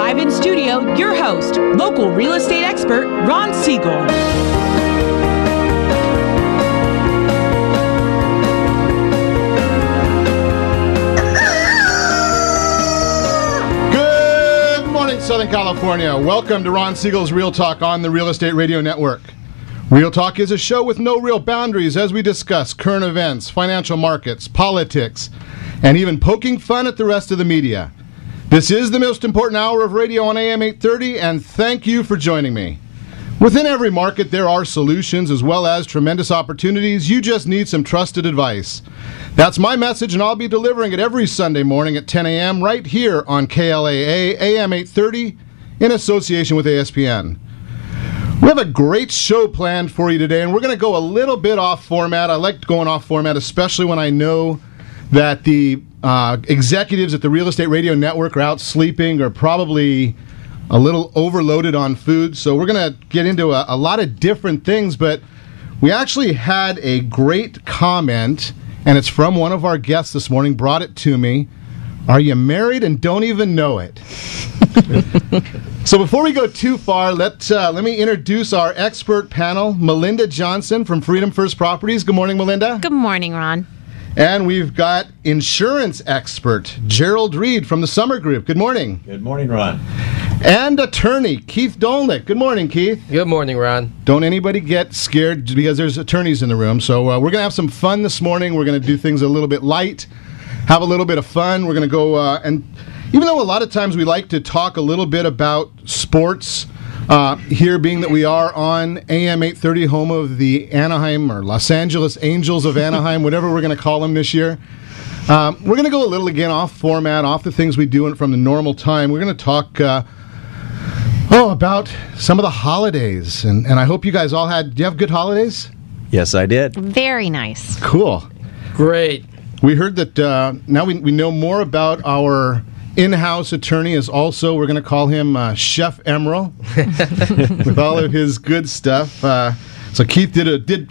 Live in studio, your host, local real estate expert, Ron Siegel. Good morning, Southern California. Welcome to Ron Siegel's Real Talk on the Real Estate Radio Network. Real Talk is a show with no real boundaries as we discuss current events, financial markets, politics, and even poking fun at the rest of the media. This is the most important hour of radio on AM 830, and thank you for joining me. Within every market, there are solutions as well as tremendous opportunities. You just need some trusted advice. That's my message, and I'll be delivering it every Sunday morning at 10 a.m. right here on KLAA AM 830 in association with ESPN. We have a great show planned for you today, and we're going to go a little bit off format. I like going off format, especially when I know that the executives at the Real Estate Radio Network are out sleeping or probably a little overloaded on food. So we're going to get into a lot of different things, but we actually had a great comment, and it's from one of our guests this morning, brought it to me. Are you married and don't even know it? So before we go too far, let me introduce our expert panel, Melinda Johnson from Freedom First Properties. Good morning, Melinda. Good morning, Ron. And we've got insurance expert, Gerald Reed from the Summer Group. Good morning. Good morning, Ron. And attorney, Keith Dolnick. Good morning, Keith. Good morning, Ron. Don't anybody get scared because there's attorneys in the room. So we're going to have some fun this morning. We're going to do things a little bit light, have a little bit of fun. We're going to go, and even though a lot of times we like to talk a little bit about sports, here being that we are on AM 830, home of the Anaheim or Los Angeles Angels of Anaheim, whatever we're going to call them this year. We're going to go a little again off format, off the things we do from the normal time. We're going to talk about some of the holidays, and I hope you guys all do you have good holidays? Yes, I did. Very nice. Cool. Great. We heard that now we know more about our in-house attorney is also, we're going to call him Chef Emerald, with all of his good stuff. So Keith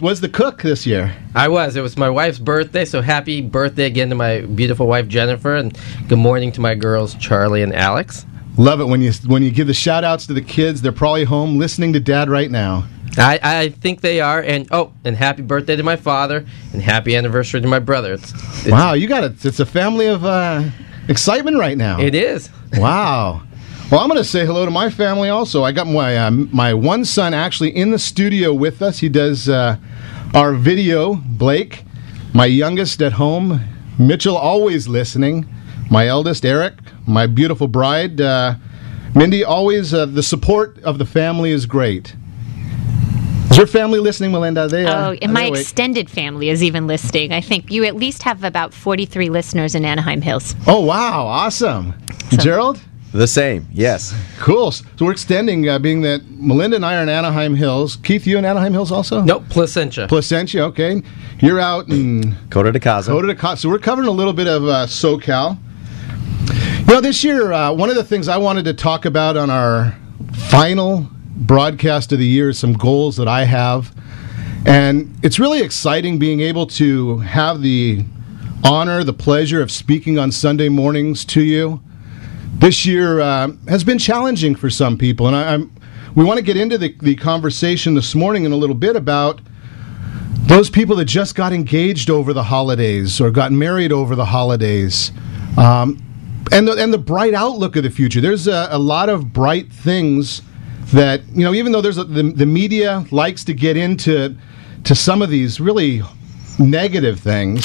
was the cook this year. I was. It was my wife's birthday, so happy birthday again to my beautiful wife, Jennifer, and good morning to my girls, Charlie and Alex. Love it when you give the shout-outs to the kids. They're probably home listening to Dad right now. I think they are, and happy birthday to my father, and happy anniversary to my brother. Wow, it's a family of excitement right now. It is. Wow. Well, I'm going to say hello to my family also. I got my one son actually in the studio with us. He does our video, Blake. My youngest at home, Mitchell, always listening. My eldest, Eric. My beautiful bride, Mindy. Always the support of the family is great. Is your family listening, Melinda? And my extended family is even listening. I think you at least have about 43 listeners in Anaheim Hills. Oh, wow. Awesome. Gerald? The same, yes. Cool. So we're extending, being that Melinda and I are in Anaheim Hills. Keith, you in Anaheim Hills also? Nope, Placentia. Placentia, okay. You're out in Coto de Casa. So we're covering a little bit of SoCal. You know, this year, one of the things I wanted to talk about on our final broadcast of the year is some goals that I have. And it's really exciting being able to have the honor, the pleasure of speaking on Sunday mornings to you. This year has been challenging for some people, and we want to get into the conversation this morning in a little bit about those people that just got engaged over the holidays or got married over the holidays, and the bright outlook of the future. There's a lot of bright things that, you know, even though the media likes to get into some of these really negative things,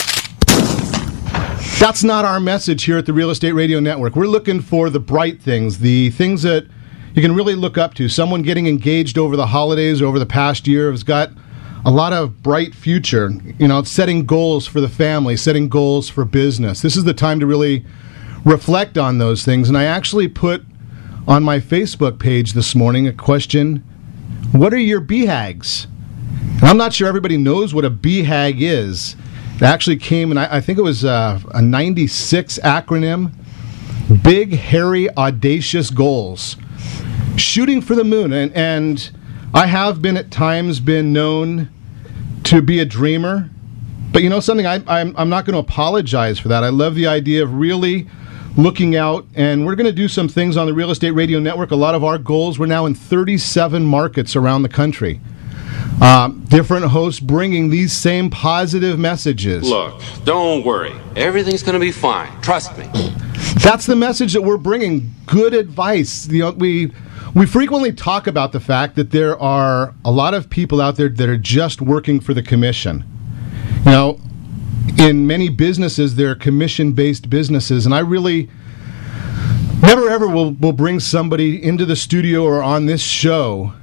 that's not our message here at the Real Estate Radio Network. We're looking for the bright things, the things that you can really look up to. Someone getting engaged over the holidays, over the past year, has got a lot of bright future. You know, setting goals for the family, setting goals for business. This is the time to really reflect on those things. And I actually put on my Facebook page this morning a question: what are your BHAGs? And I'm not sure everybody knows what a BHAG is. It actually came, and I think it was a 96 acronym. Big, hairy, audacious goals. Shooting for the moon. And I have been at times been known to be a dreamer. But you know something, I'm not going to apologize for that. I love the idea of really looking out, and we're going to do some things on the Real Estate Radio Network. A lot of our goals, we're now in 37 markets around the country. Different hosts bringing these same positive messages. Look, don't worry. Everything's going to be fine. Trust me. That's the message that we're bringing. Good advice. We frequently talk about the fact that there are a lot of people out there that are just working for the commission. You know, in many businesses, they're commission-based businesses, and I really never ever will bring somebody into the studio or on this show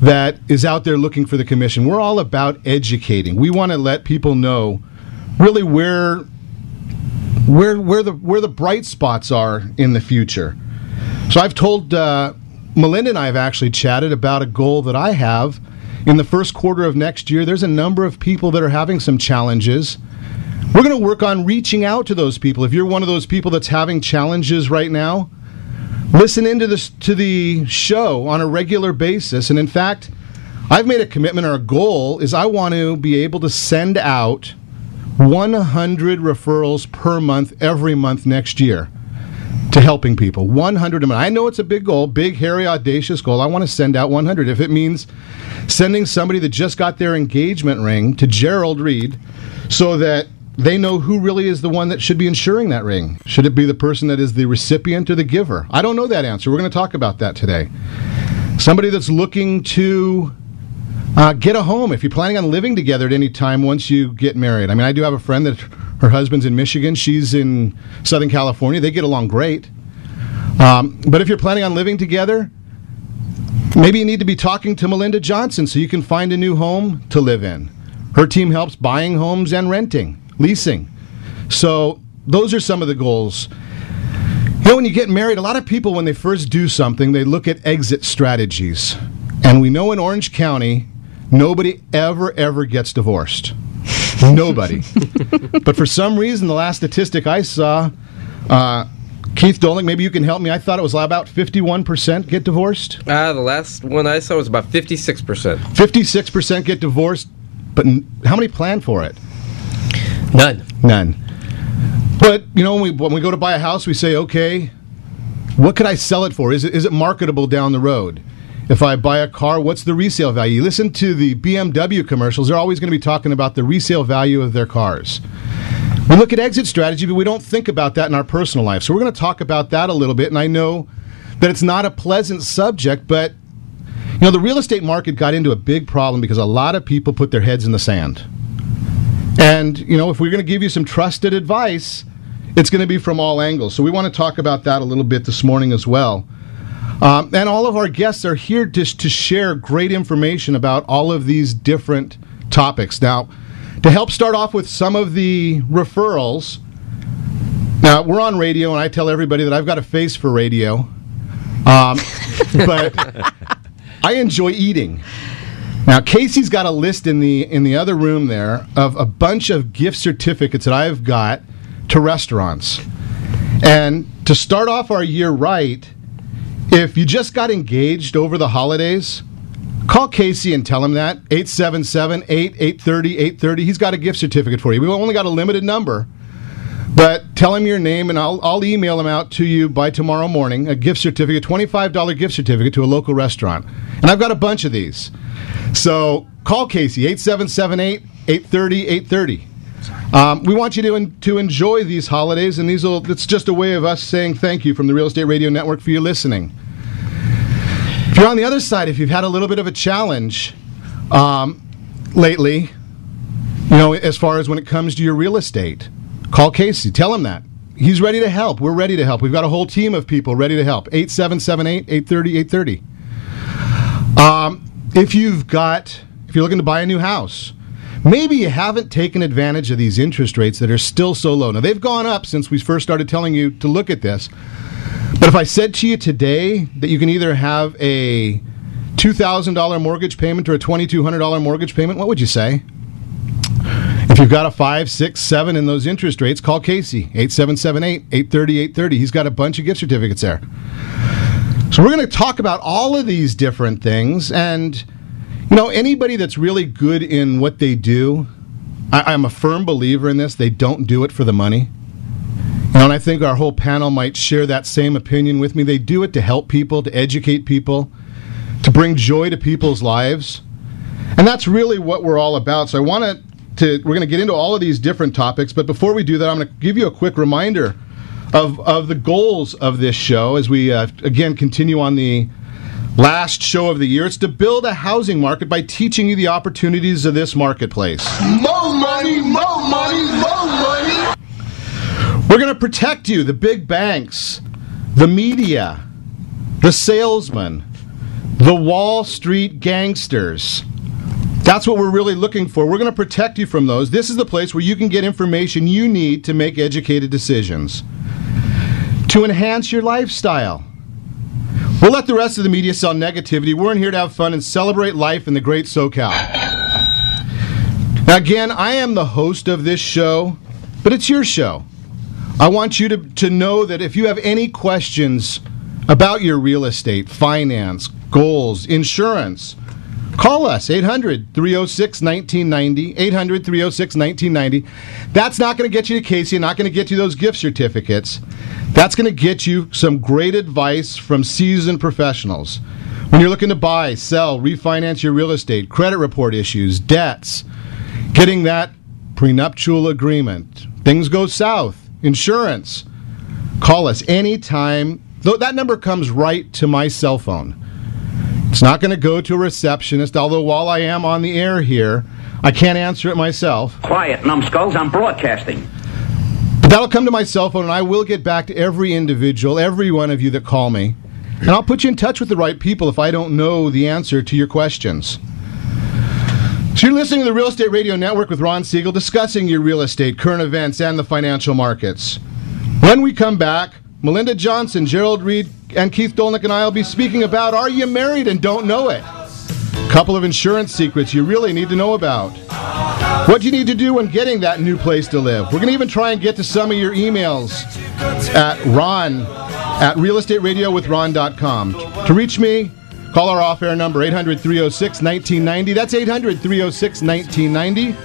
that is out there looking for the commission. We're all about educating. We want to let people know really where the bright spots are in the future. So I've told Melinda and I have actually chatted about a goal that I have in the first quarter of next year. There's a number of people that are having some challenges. We're going to work on reaching out to those people. If you're one of those people that's having challenges right now, listen into the show on a regular basis. And in fact, I've made a commitment, or a goal is I want to be able to send out 100 referrals per month every month next year to helping people. 100 a month. I know it's a big goal, big, hairy, audacious goal. I want to send out 100. If it means sending somebody that just got their engagement ring to Gerald Reed so that they know who really is the one that should be insuring that ring. Should it be the person that is the recipient or the giver? I don't know that answer. We're going to talk about that today. Somebody that's looking to get a home. If you're planning on living together at any time once you get married. I mean, I do have a friend that her husband's in Michigan. She's in Southern California. They get along great. But if you're planning on living together, maybe you need to be talking to Melinda Johnson so you can find a new home to live in. Her team helps buying homes and renting. Leasing. So those are some of the goals. You know, when you get married, a lot of people, when they first do something, they look at exit strategies. And we know in Orange County, nobody ever gets divorced. Nobody. But for some reason, the last statistic I saw, Keith Dolnick, maybe you can help me. I thought it was about 51% get divorced. The last one I saw was about 56%. 56% get divorced, but how many plan for it? None. But, you know, when we go to buy a house, we say, okay, what could I sell it for? Is it marketable down the road? If I buy a car, what's the resale value? You listen to the BMW commercials, they're always going to be talking about the resale value of their cars. We look at exit strategy, but we don't think about that in our personal life. So we're going to talk about that a little bit, and I know that it's not a pleasant subject, but, you know, the real estate market got into a big problem because a lot of people put their heads in the sand. And, you know, if we're going to give you some trusted advice, it's going to be from all angles. So we want to talk about that a little bit this morning as well. And all of our guests are here just to share great information about all of these different topics. Now, to help start off with some of the referrals, now we're on radio, and I tell everybody that I've got a face for radio, but I enjoy eating. Now, Casey's got a list in the other room there of a bunch of gift certificates that I've got to restaurants. And to start off our year right, if you just got engaged over the holidays, call Casey and tell him that. 877-830-830. He's got a gift certificate for you. We've only got a limited number, but tell him your name, and I'll email him out to you by tomorrow morning, a gift certificate, $25 gift certificate to a local restaurant. And I've got a bunch of these. So call Casey, 877-830-830. We want you to enjoy these holidays, and it's just a way of us saying thank you from the Real Estate Radio Network for you listening. If you're on the other side, if you've had a little bit of a challenge lately, you know, as far as when it comes to your real estate, call Casey. Tell him that. He's ready to help. We're ready to help. We've got a whole team of people ready to help. 877-830-830. If you're looking to buy a new house, maybe you haven't taken advantage of these interest rates that are still so low. Now, they've gone up since we first started telling you to look at this. But if I said to you today that you can either have a $2,000 mortgage payment or a $2,200 mortgage payment, what would you say? If you've got a 5, 6, 7 in those interest rates, call Casey, 877-830-830. He's got a bunch of gift certificates there. So we're going to talk about all of these different things, and you know, anybody that's really good in what they do, I'm a firm believer in this. They don't do it for the money. And I think our whole panel might share that same opinion with me. They do it to help people, to educate people, to bring joy to people's lives. And that's really what we're all about. So we're going to get into all of these different topics, but before we do that, I'm going to give you a quick reminder of the goals of this show as we, again, continue on the last show of the year. It's to build a housing market by teaching you the opportunities of this marketplace. More money, more money, more money. We're going to protect you, the big banks, the media, the salesmen, the Wall Street gangsters. That's what we're really looking for. We're going to protect you from those. This is the place where you can get information you need to make educated decisions, to enhance your lifestyle. We'll let the rest of the media sell negativity. We're in here to have fun and celebrate life in the great SoCal. Now, again, I am the host of this show, but it's your show. I want you to know that if you have any questions about your real estate, finance, goals, insurance, call us, 800-306-1990, 800-306-1990. That's not going to get you to Casey, not going to get you those gift certificates. That's going to get you some great advice from seasoned professionals. When you're looking to buy, sell, refinance your real estate, credit report issues, debts, getting that prenuptial agreement, things go south, insurance, call us anytime. That number comes right to my cell phone. It's not going to go to a receptionist, although while I am on the air here, I can't answer it myself. Quiet, numbskulls, I'm broadcasting. But that'll come to my cell phone, and I will get back to every individual, every one of you that call me, and I'll put you in touch with the right people if I don't know the answer to your questions. So you're listening to the Real Estate Radio Network with Ron Siegel, discussing your real estate, current events, and the financial markets. When we come back, Melinda Johnson, Gerald Reed, and Keith Dolnick and I will be speaking about Are You Married and Don't Know It? A couple of insurance secrets you really need to know about. What you need to do when getting that new place to live. We're going to even try and get to some of your emails at ron@realestateradio.com. To reach me, call our off-air number, 800-306-1990. That's 800-306-1990.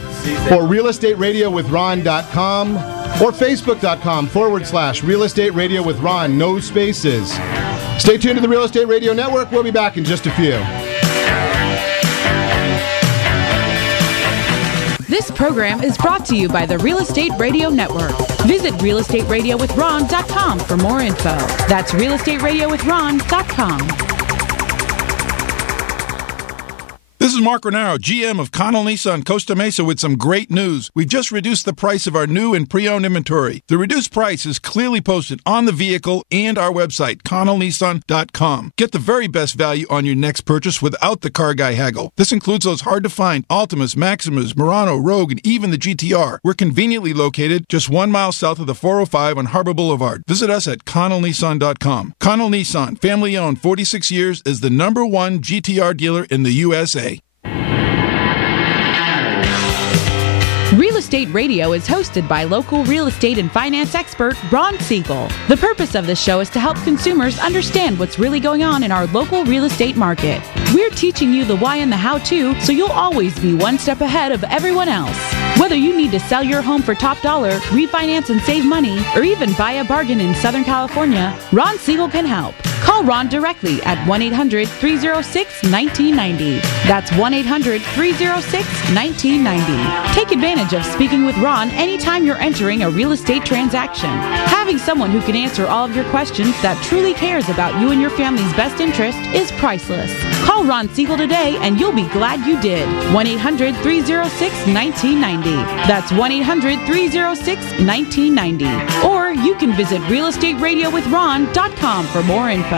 Or realestateradio.com or facebook.com/Real Estate Radio with Ron, no spaces. Stay tuned to the Real Estate Radio Network. We'll be back in just a few. This program is brought to you by the Real Estate Radio Network. Visit realestateradio.com for more info. That's realestateradio.com. This is Mark Renaro, GM of Connell Nissan Costa Mesa, with some great news. We've just reduced the price of our new and pre-owned inventory. The reduced price is clearly posted on the vehicle and our website, connellnissan.com. Get the very best value on your next purchase without the car guy haggle. This includes those hard-to-find Altimas, Maximas, Murano, Rogue, and even the GTR. We're conveniently located just 1 mile south of the 405 on Harbor Boulevard. Visit us at connellnissan.com. Connell Nissan, family-owned, 46 years, is the #1 GTR dealer in the USA. Real Estate Radio is hosted by local real estate and finance expert Ron Siegel. The purpose of this show is to help consumers understand what's really going on in our local real estate market. We're teaching you the why and the how-to, so you'll always be one step ahead of everyone else. Whether you need to sell your home for top dollar, refinance and save money, or even buy a bargain in Southern California, Ron Siegel can help. Call Ron directly at 1-800-306-1990. That's 1-800-306-1990. Take advantage of speaking with Ron anytime you're entering a real estate transaction. Having someone who can answer all of your questions that truly cares about you and your family's best interest is priceless. Call Ron Siegel today and you'll be glad you did. 1-800-306-1990. That's 1-800-306-1990. Or you can visit realestateradio.com for more info.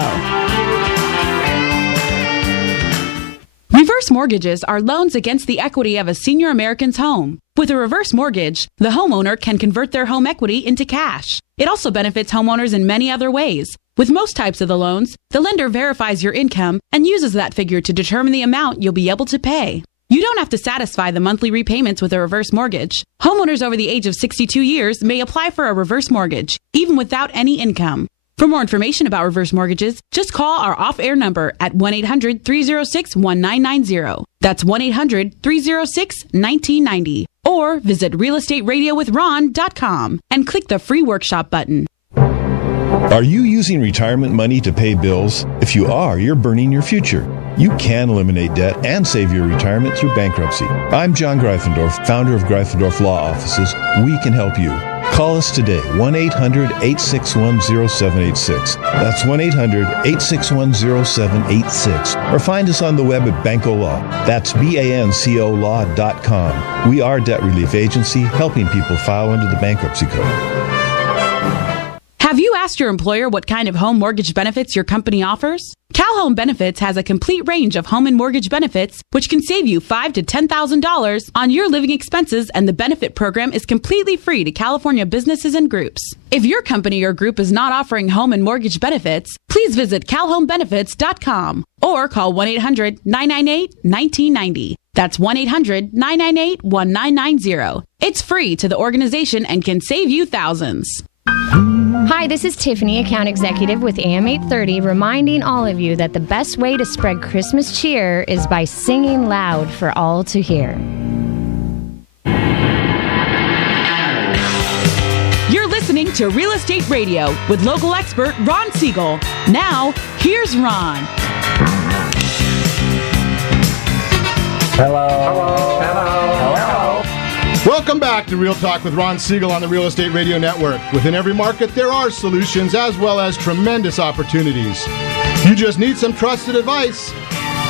Reverse mortgages are loans against the equity of a senior American's home. With a reverse mortgage, the homeowner can convert their home equity into cash. It also benefits homeowners in many other ways. With most types of the loans, the lender verifies your income and uses that figure to determine the amount you'll be able to pay. You don't have to satisfy the monthly repayments with a reverse mortgage. Homeowners over the age of 62 years may apply for a reverse mortgage, even without any income. For more information about reverse mortgages, just call our off-air number at 1-800-306-1990. That's 1-800-306-1990. Or visit realestatewithron.com and click the free workshop button. Are you using retirement money to pay bills? If you are, you're burning your future. You can eliminate debt and save your retirement through bankruptcy. I'm John Greifendorf, founder of Greifendorf Law Offices. We can help you. Call us today, 1-800-861-0786. That's 1-800-861-0786. Or find us on the web at Banco Law. That's BANCOlaw.com. We are a debt relief agency helping people file under the bankruptcy code. Have you asked your employer what kind of home mortgage benefits your company offers? Cal Home Benefits has a complete range of home and mortgage benefits, which can save you $5,000 to $10,000 on your living expenses, and the benefit program is completely free to California businesses and groups. If your company or group is not offering home and mortgage benefits, please visit calhomebenefits.com or call 1-800-998-1990. That's 1-800-998-1990. It's free to the organization and can save you thousands. Hi, this is Tiffany, account executive with AM 830, reminding all of you that the best way to spread Christmas cheer is by singing loud for all to hear. You're listening to Real Estate Radio with local expert Ron Siegel. Now, here's Ron. Welcome back to Real Talk with Ron Siegel on the Real Estate Radio Network. Within every market, there are solutions as well as tremendous opportunities. You just need some trusted advice.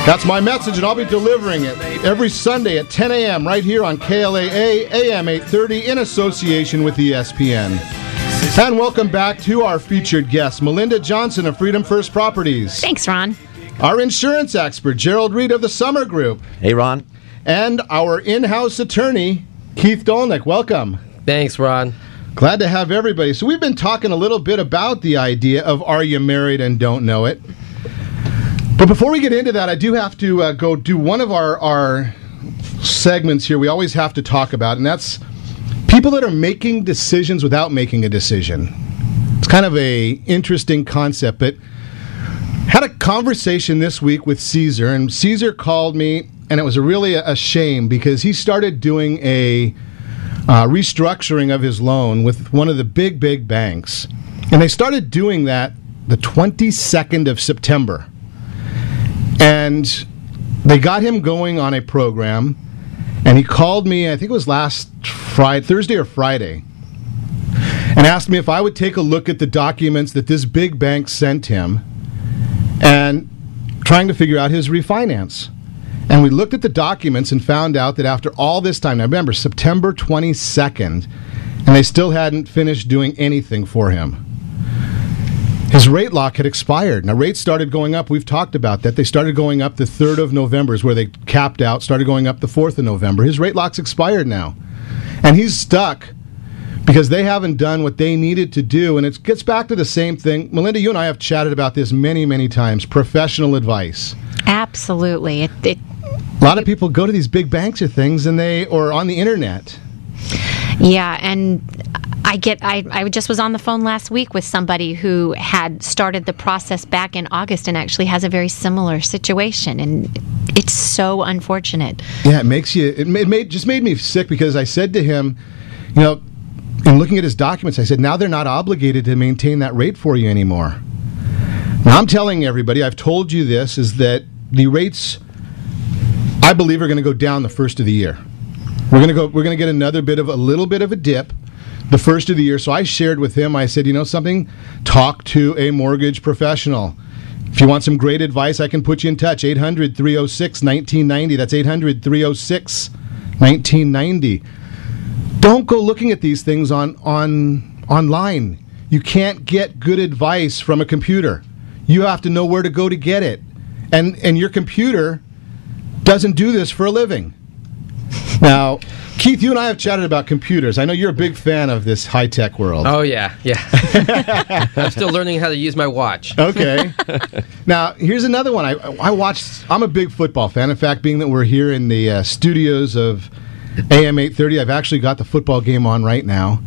That's my message, and I'll be delivering it every Sunday at 10 a.m. right here on KLAA AM 830 in association with ESPN. And welcome back to our featured guest, Melinda Johnson of Freedom First Properties. Thanks, Ron. Our insurance expert, Gerald Reed of the Summer Group. Hey, Ron. And our in-house attorney, Keith Dolnick. Welcome. Thanks, Ron. Glad to have everybody. So we've been talking a little bit about the idea of are you married and don't know it. But before we get into that, I do have to go do one of our segments here we always have to talk about, and that's people that are making decisions without making a decision. It's kind of a interesting concept, but had a conversation this week with Caesar, and Caesar called me, and it was really a shame because he started doing a restructuring of his loan with one of the big banks. And they started doing that the 22nd of September. And they got him going on a program, and he called me, I think it was last Thursday or Friday, and asked me if I would take a look at the documents that this big bank sent him and trying to figure out his refinance. And we looked at the documents and found out that after all this time, now remember, September 22nd, and they still hadn't finished doing anything for him. His rate lock had expired. Now, rates started going up. We've talked about that. They started going up the 3rd of November is where they capped out, started going up the 4th of November. His rate lock's expired now. And he's stuck because they haven't done what they needed to do. And it gets back to the same thing. Melinda, you and I have chatted about this many times. Professional advice. Absolutely. A lot of people go to these big banks or things, or on the internet. Yeah, and I just was on the phone last week with somebody who had started the process back in August and actually has a very similar situation, and it's so unfortunate. Yeah, it just made me sick because I said to him, in looking at his documents, I said, now they're not obligated to maintain that rate for you anymore. Now I'm telling everybody, I've told you this, is that the rates, I believe, are going to go down the first of the year. We're going to get a little bit of a dip the first of the year. So I shared with him, I said, something, talk to a mortgage professional. If you want some advice, I can put you in touch. 800-306-1990. That's 800-306-1990. Don't go looking at these things online. You can't get good advice from a computer. You have to know where to go to get it. And your computer doesn't do this for a living. Now, Keith, you and I have chatted about computers. I know you're a big fan of this high-tech world. Oh, yeah. I'm still learning how to use my watch. Okay. Now, here's another one. I'm a big football fan. In fact, being that we're here in the studios of AM 830, I've actually got the football game on right now.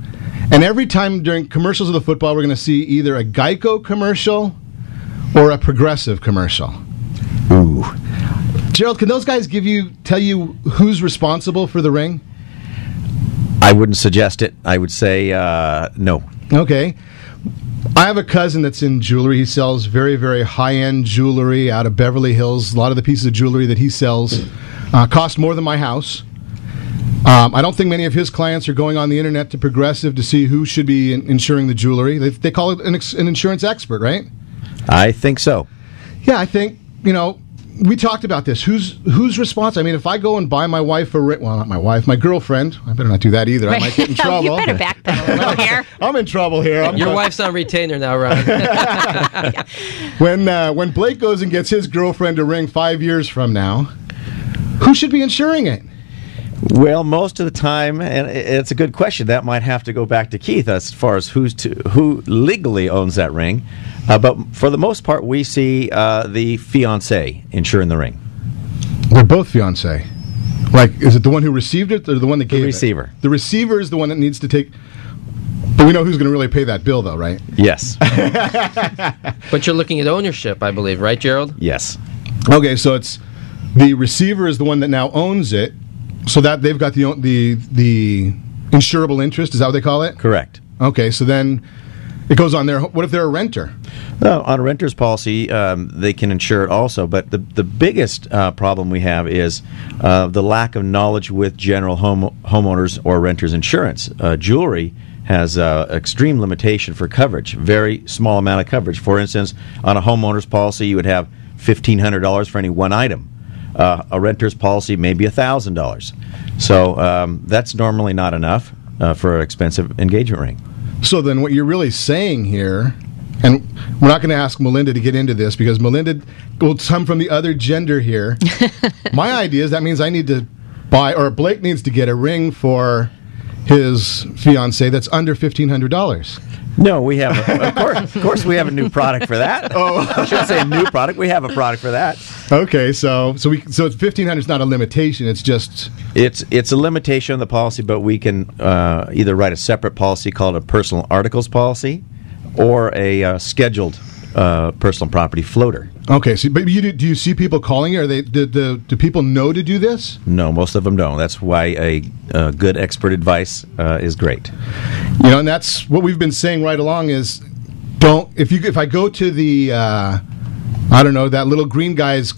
And every time during commercials of the football, we're going to see either a Geico commercial or a Progressive commercial. Ooh. Gerald, can those guys tell you who's responsible for the ring? I wouldn't suggest it. I would say no. Okay. I have a cousin that's in jewelry. He sells very, very high-end jewelry out of Beverly Hills. A lot of the pieces of jewelry that he sells cost more than my house. I don't think many of his clients are going on the internet to Progressive to see who should be insuring the jewelry. They call it an insurance expert, right? I think so. Yeah, I think, we talked about this. Who's responsible? I mean, if I go and buy my wife not my wife, my girlfriend. I better not do that either. I might get in trouble. You better backpedal a little here. I'm in trouble here. Your wife's on retainer now, Ron. When Blake goes and gets his girlfriend a ring 5 years from now, who should be insuring it? Well, most of the time, and it's a good question, that might have to go back to Keith as far as who legally owns that ring. But for the most part, we see the fiancé insuring the ring. They're both fiancé. Like, is it the one who received it or the one that gave it? The receiver. The receiver is the one that needs to take... But we know who's going to really pay that bill, though, right? Yes. But you're looking at ownership, I believe, right, Gerald? Yes. Okay, so it's... The receiver is the one that now owns it, so that they've got the insurable interest. Is that what they call it? Correct. Okay, so then it goes on there. What if they're a renter? No, on a renter's policy, they can insure it also. But the biggest problem we have is the lack of knowledge with general homeowners or renters insurance. Jewelry has extreme limitation for coverage, very small amount of coverage. For instance, on a homeowner's policy, you would have $1,500 for any one item. A renter's policy may be $1,000. So that's normally not enough for an expensive engagement ring. So then what you're really saying here, and we're not going to ask Melinda to get into this because Melinda will come from the other gender here. My idea is that means I need to buy, or Blake needs to get a ring for his fiancée that's under $1,500. No, we have, of course we have a new product for that. Oh, I shouldn't say a new product. We have a product for that. Okay, so it's $1,500 is not a limitation. It's just it's a limitation on the policy, but we can either write a separate policy called a personal articles policy, or a scheduled personal property floater. Okay, so but do you see people calling you? Do people know to do this? No, most of them don't. That's why a good expert advice is great. And that's what we've been saying right along is if I go to the that little green guy's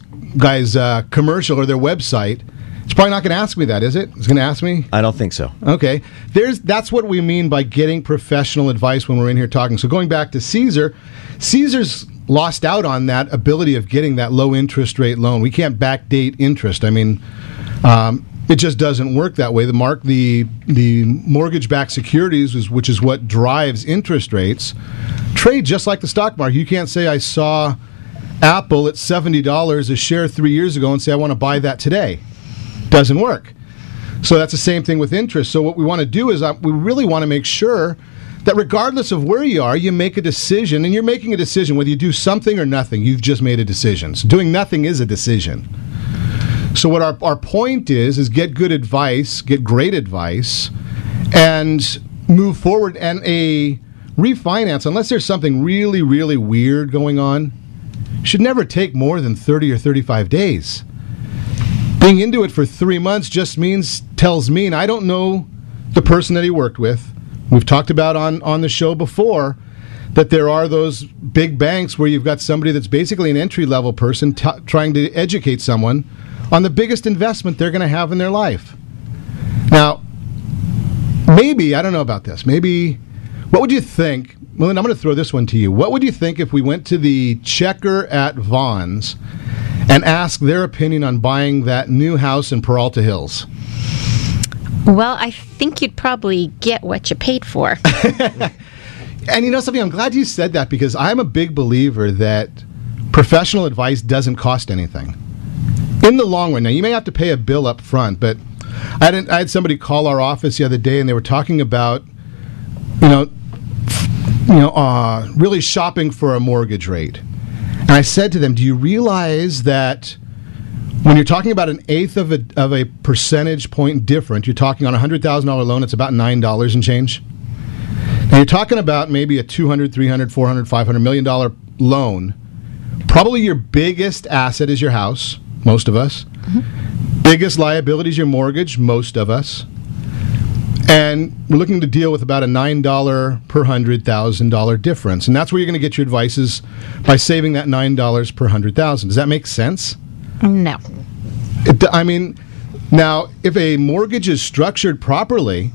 commercial or their website, it's probably not going to ask me that, is it? It's going to ask me? I don't think so. Okay. That's what we mean by getting professional advice when we're in here talking. So going back to Caesar's lost out on that ability of getting that low interest rate loan. We can't backdate interest. I mean, it just doesn't work that way. The mortgage-backed securities, which is what drives interest rates, trade just like the stock market. You can't say I saw Apple at $70 a share 3 years ago and say I want to buy that today. Doesn't work. So that's the same thing with interest. So what we want to do is we really want to make sure that regardless of where you are, you make a decision, and you're making a decision whether you do something or nothing. You've just made a decision. So doing nothing is a decision. So what our point is get good advice, get great advice, and move forward. And a refinance, unless there's something really, really weird going on, should never take more than 30 or 35 days. Being into it for 3 months just tells me, and I don't know the person that he worked with. We've talked about on the show before that there are those big banks where you've got somebody that's basically an entry-level person trying to educate someone on the biggest investment they're going to have in their life. Now, maybe, I don't know about this, what would you think, Melinda, I'm going to throw this one to you. What would you think if we went to the checker at Vaughn's and asked their opinion on buying that new house in Peralta Hills? Well, I think you'd probably get what you paid for. And you know something? I'm glad you said that because I'm a big believer that professional advice doesn't cost anything. In the long run, now you may have to pay a bill up front, but I had somebody call our office the other day and they were talking about, really shopping for a mortgage rate. And I said to them, do you realize that when you're talking about an eighth of a percentage point difference, you're talking on a $100,000 loan, it's about $9 and change. Now you're talking about maybe a $200, $300, $400, $500 million loan. Probably your biggest asset is your house, most of us. Mm-hmm. Biggest liability is your mortgage, most of us. And we're looking to deal with about a $9 per $100,000 difference. And that's where you're going to get your advice is by saving that $9 per $100,000. Does that make sense? No. Now, if a mortgage is structured properly,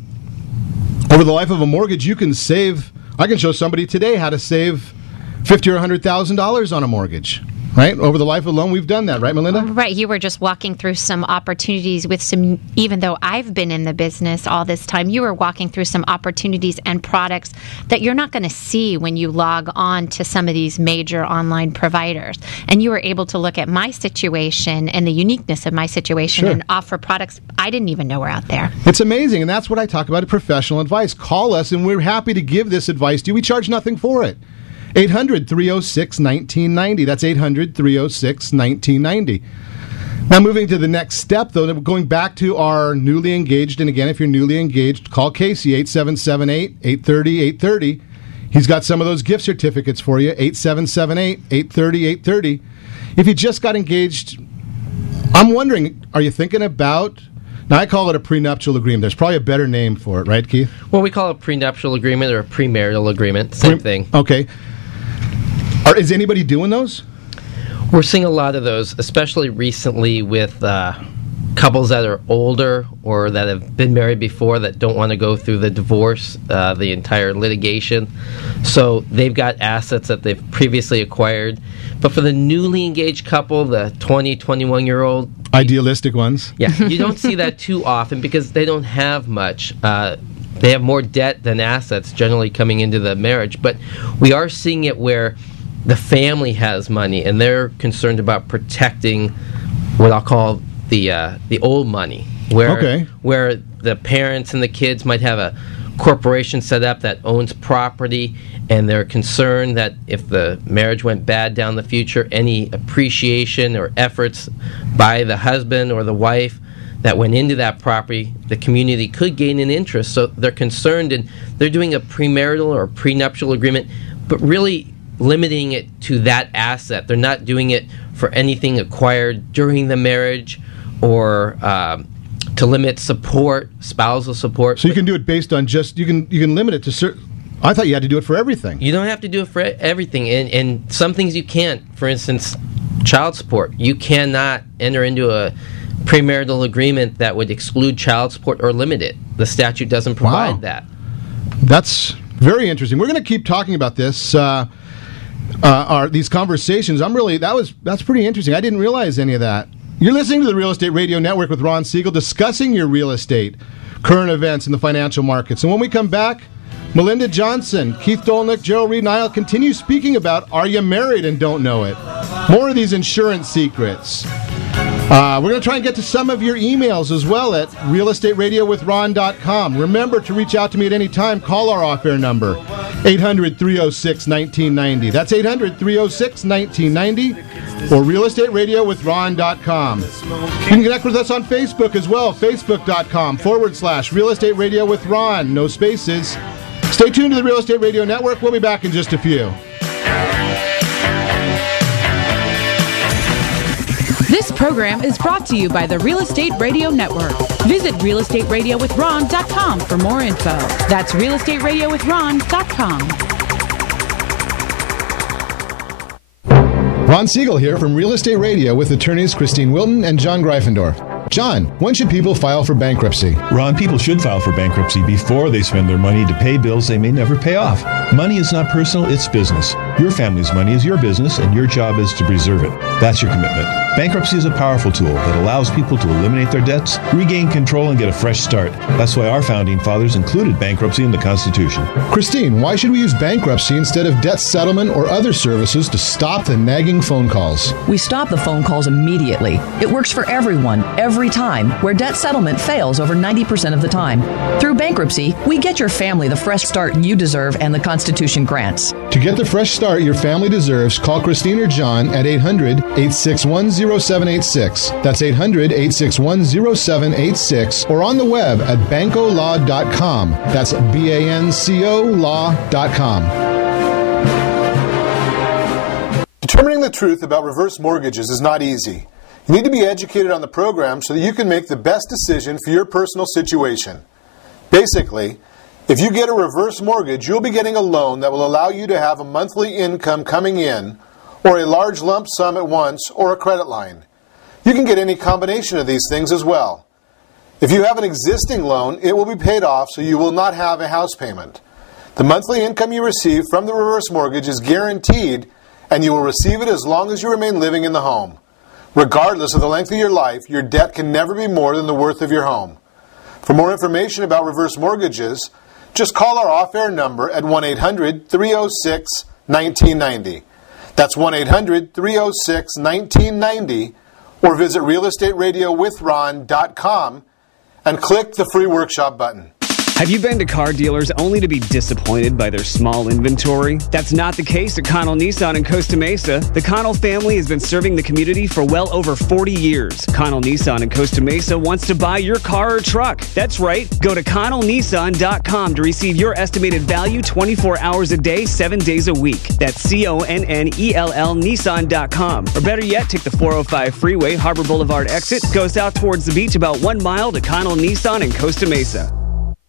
over the life of a mortgage, you can save. I can show somebody today how to save $50,000 or $100,000 on a mortgage. Right? Over the life of a loan, we've done that, right, Melinda? Right. You were just walking through some opportunities with some, even though I've been in the business all this time, you were walking through some opportunities and products that you're not going to see when you log on to some of these major online providers. And you were able to look at my situation and the uniqueness of my situation and offer products I didn't even know were out there. It's amazing. And that's what I talk about in professional advice. Call us, and we're happy to give this advice to you. We charge nothing for it. 800-306-1990. That's 800-306-1990. Now, moving to the next step, though, going back to our newly engaged, and again, if you're newly engaged, call Casey, 8778-830-830. He's got some of those gift certificates for you, 8778-830-830. If you just got engaged, I'm wondering, are you thinking about... Now, I call it a prenuptial agreement. There's probably a better name for it, right, Keith? Well, we call it a prenuptial agreement or a premarital agreement. Same thing. Okay. Is anybody doing those? We're seeing a lot of those, especially recently with couples that are older or that have been married before that don't want to go through the divorce, the entire litigation. So they've got assets that they've previously acquired. But for the newly engaged couple, the 20, 21-year-old... Idealistic ones. Yeah, you don't see that too often because they don't have much. They have more debt than assets generally coming into the marriage. But we are seeing it where the family has money and they're concerned about protecting what I'll call the old money, where the parents and the kids might have a corporation set up that owns property, and they're concerned that if the marriage went bad down the future, any appreciation or efforts by the husband or the wife that went into that property, the community could gain an interest. So they're concerned, and they're doing a premarital or prenuptial agreement, but really limiting it to that asset. They're not doing it for anything acquired during the marriage or to limit support, spousal support. So you can do it based on just, you can limit it to certain... I thought you had to do it for everything. You don't have to do it for everything. And some things you can't. For instance, child support. You cannot enter into a premarital agreement that would exclude child support or limit it. The statute doesn't provide that. That's very interesting. We're going to keep talking about this. These conversations. That's pretty interesting. I didn't realize any of that. You're listening to the Real Estate Radio Network with Ron Siegel, discussing your real estate, current events in the financial markets. And when we come back, Melinda Johnson, Keith Dolnick, Gerald Reed, and I'll continue speaking about Are You Married and Don't Know It? More of these insurance secrets. We're going to try and get to some of your emails as well at realestateradio.com. Remember to reach out to me at any time. Call our off-air number, 800-306-1990. That's 800-306-1990 or realestateradio.com. You can connect with us on Facebook as well, facebook.com/Real Estate Radio with Ron. No spaces. Stay tuned to the Real Estate Radio Network. We'll be back in just a few. This program is brought to you by the Real Estate Radio Network. Visit realestateradio.com for more info. That's realestateradio.com. Ron Siegel here from Real Estate Radio with attorneys Christine Wilton and John Greifendorf. John, when should people file for bankruptcy? Ron, people should file for bankruptcy before they spend their money to pay bills they may never pay off. Money is not personal, it's business. Your family's money is your business, and your job is to preserve it. That's your commitment. Bankruptcy is a powerful tool that allows people to eliminate their debts, regain control, and get a fresh start. That's why our founding fathers included bankruptcy in the Constitution. Christine, why should we use bankruptcy instead of debt settlement or other services to stop the nagging phone calls? We stop the phone calls immediately. It works for everyone, every time, where debt settlement fails over 90% of the time. Through bankruptcy, we get your family the fresh start you deserve and the Constitution grants. To get the fresh start your family deserves, call Christine or John at 800-861-0786. That's 800-861-0786 or on the web at bancolaw.com. That's BANCO law.com. Determining the truth about reverse mortgages is not easy. You need to be educated on the program so that you can make the best decision for your personal situation. Basically, if you get a reverse mortgage, you'll be getting a loan that will allow you to have a monthly income coming in, or a large lump sum at once, or a credit line. You can get any combination of these things as well. If you have an existing loan, it will be paid off, so you will not have a house payment. The monthly income you receive from the reverse mortgage is guaranteed, and you will receive it as long as you remain living in the home. Regardless of the length of your life, your debt can never be more than the worth of your home. For more information about reverse mortgages, just call our off-air number at 1-800-306-1990. That's 1-800-306-1990, or visit realestateradio.com and click the free workshop button. Have you been to car dealers only to be disappointed by their small inventory? That's not the case at Connell Nissan in Costa Mesa. The Connell family has been serving the community for well over 40 years. Connell Nissan in Costa Mesa wants to buy your car or truck. That's right. Go to ConnellNissan.com to receive your estimated value 24 hours a day, 7 days a week. That's CONNELL Nissan.com. Or better yet, take the 405 freeway, Harbor Boulevard exit, go south towards the beach about 1 mile to Connell Nissan in Costa Mesa.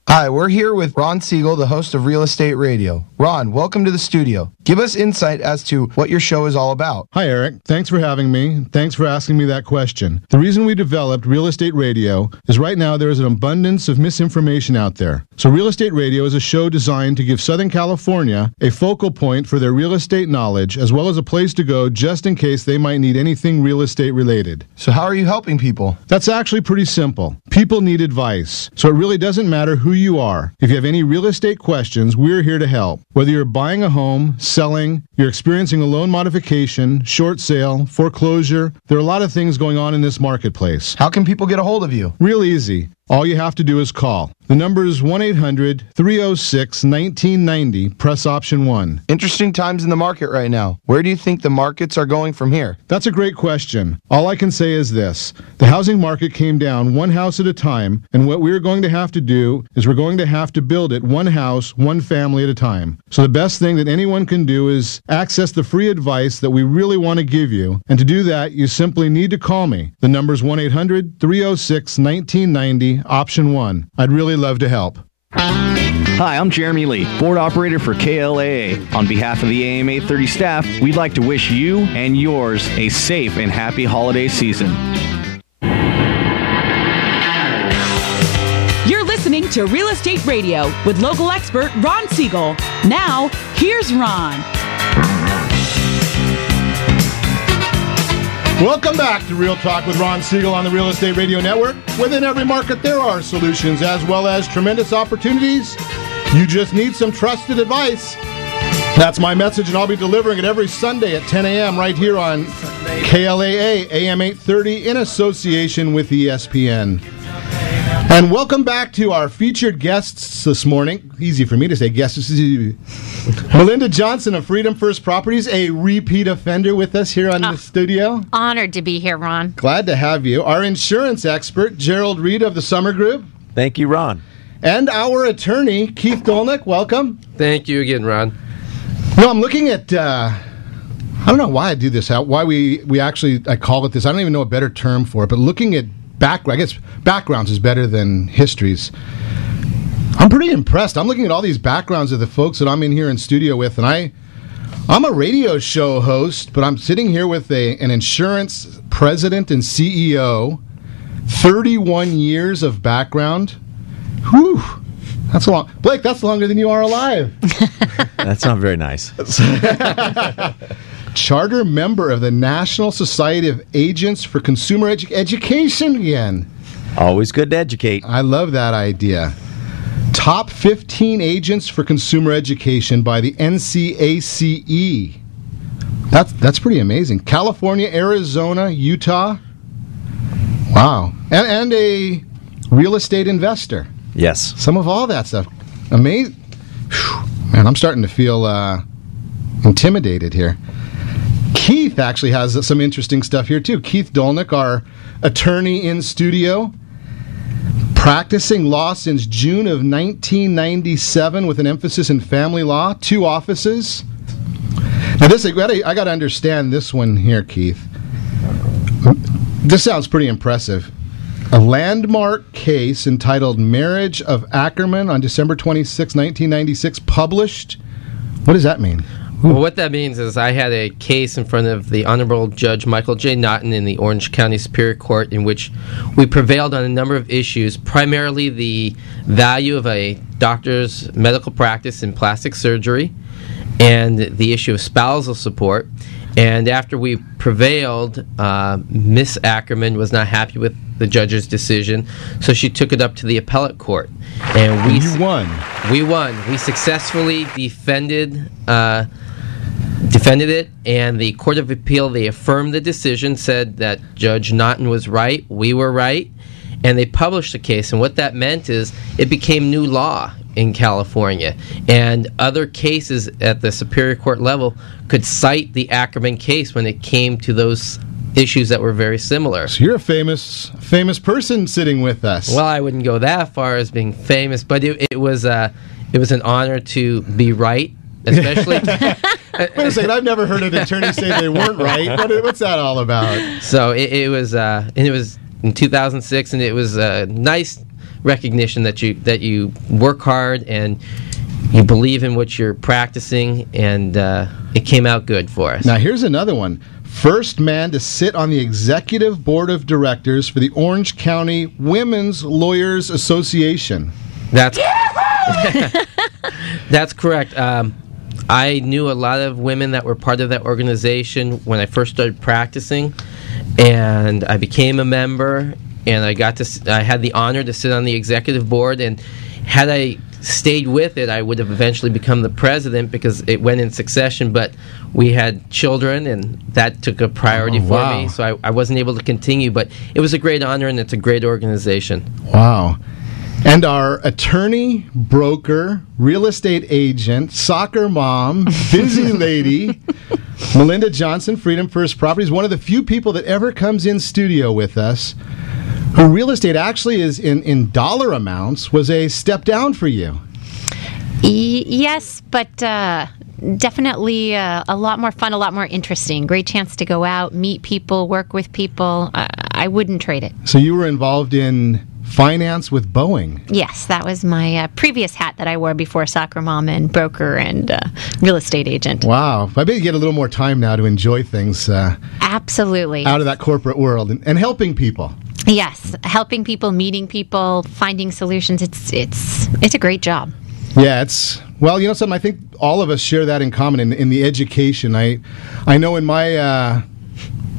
Hi, we're here with Ron Siegel, the host of Real Estate Radio. Ron, welcome to the studio. Give us insight as to what your show is all about. Hi, Eric. Thanks for having me. Thanks for asking me that question. The reason we developed Real Estate Radio is right now there is an abundance of misinformation out there. So Real Estate Radio is a show designed to give Southern California a focal point for their real estate knowledge, as well as a place to go just in case they might need anything real estate related. So how are you helping people? That's actually pretty simple. People need advice. So it really doesn't matter who you are. If you have any real estate questions, we're here to help. Whether you're buying a home, selling, you're experiencing a loan modification, short sale, foreclosure, there are a lot of things going on in this marketplace. How can people get a hold of you? Real easy. All you have to do is call. The number is 1-800-306-1990. Press option 1. Interesting times in the market right now. Where do you think the markets are going from here? That's a great question. All I can say is this. The housing market came down one house at a time, and what we're going to have to do is we're going to have to build it one house, one family at a time. So the best thing that anyone can do is access the free advice that we really want to give you. And to do that, you simply need to call me. The number is 1-800-306-1990, option 1. I'd really love to help. Hi, I'm Jeremy Lee, board operator for KLAA. On behalf of the AM 830 staff, we'd like to wish you and yours a safe and happy holiday season. You're listening to Real Estate Radio with local expert Ron Siegel. Now, here's Ron. Welcome back to Real Talk with Ron Siegel on the Real Estate Radio Network. Within every market, there are solutions as well as tremendous opportunities. You just need some trusted advice. That's my message, and I'll be delivering it every Sunday at 10 a.m. right here on KLAA AM 830 in association with ESPN. And welcome back to our featured guests this morning. Easy for me to say guests. Melinda Johnson of Freedom First Properties, a repeat offender with us here on the studio. Honored to be here, Ron. Glad to have you. Our insurance expert, Gerald Reed of the Summer Group. Thank you, Ron. And our attorney, Keith Dolnick. Welcome. Thank you again, Ron. No, I'm looking at, I don't know why I do this, why we actually, I call it this. I don't even know a better term for it, but looking at background, I guess backgrounds is better than histories. I'm pretty impressed. I'm looking at all these backgrounds of the folks that I'm in here in studio with, and I'm a radio show host, but I'm sitting here with an insurance president and CEO, 31 years of background. Whew. That's long. Blake, that's longer than you are alive. That's not very nice. Charter member of the National Society of Agents for Consumer Education again. Always good to educate. I love that idea. Top 15 agents for consumer education by the NCACE. That's pretty amazing. California, Arizona, Utah. Wow. And a real estate investor. Yes. Some of all that stuff. Amazing. Man, I'm starting to feel intimidated here. Keith actually has some interesting stuff here, too. Keith Dolnick, our attorney in studio, practicing law since June of 1997 with an emphasis in family law, 2 offices. Now, this I got to understand this one here, Keith. This sounds pretty impressive. a landmark case entitled Marriage of Ackerman on December 26, 1996, published. What does that mean? Well, what that means is I had a case in front of the Honorable Judge Michael J. Naughton in the Orange County Superior Court in which we prevailed on a number of issues, primarily the value of a doctor's medical practice in plastic surgery and the issue of spousal support. And after we prevailed, Miss Ackerman was not happy with the judge's decision, so she took it up to the appellate court. And you won. We won. We successfully defended it, and the Court of Appeal, they affirmed the decision, said that Judge Naughton was right, we were right, and they published the case. And what that meant is it became new law in California, and other cases at the Superior Court level could cite the Ackerman case when it came to those issues that were very similar. So you're a famous person sitting with us. Well, I wouldn't go that far as being famous, but it was an honor to be right, especially. Wait a second, I've never heard an attorney say they weren't right. What's that all about? So it was in 2006, and it was a nice recognition that you work hard and you believe in what you're practicing, and it came out good for us. Now here's another one. First man to sit on the executive board of directors for the Orange County Women's Lawyers Association. That's correct. I knew a lot of women that were part of that organization when I first started practicing, and I became a member, and I had the honor to sit on the executive board, and had I stayed with it, I would have eventually become the president because it went in succession, but we had children, and that took a priority for me, so I wasn't able to continue, but it was a great honor, and it's a great organization. Wow. And our attorney, broker, real estate agent, soccer mom, busy lady, Melinda Johnson, Freedom First Properties, one of the few people that ever comes in studio with us, who real estate actually is in dollar amounts was a step down for you. Yes, but definitely a lot more fun, a lot more interesting. Great chance to go out, meet people, work with people. I wouldn't trade it. So you were involved in finance with Boeing. Yes, that was my previous hat that I wore before soccer mom and broker and real estate agent. Wow. I bet you get a little more time now to enjoy things. Absolutely. Out of that corporate world and helping people. Yes, helping people, meeting people, finding solutions. It's a great job. Yeah, well, you know something, I think all of us share that in common in the education. I know in my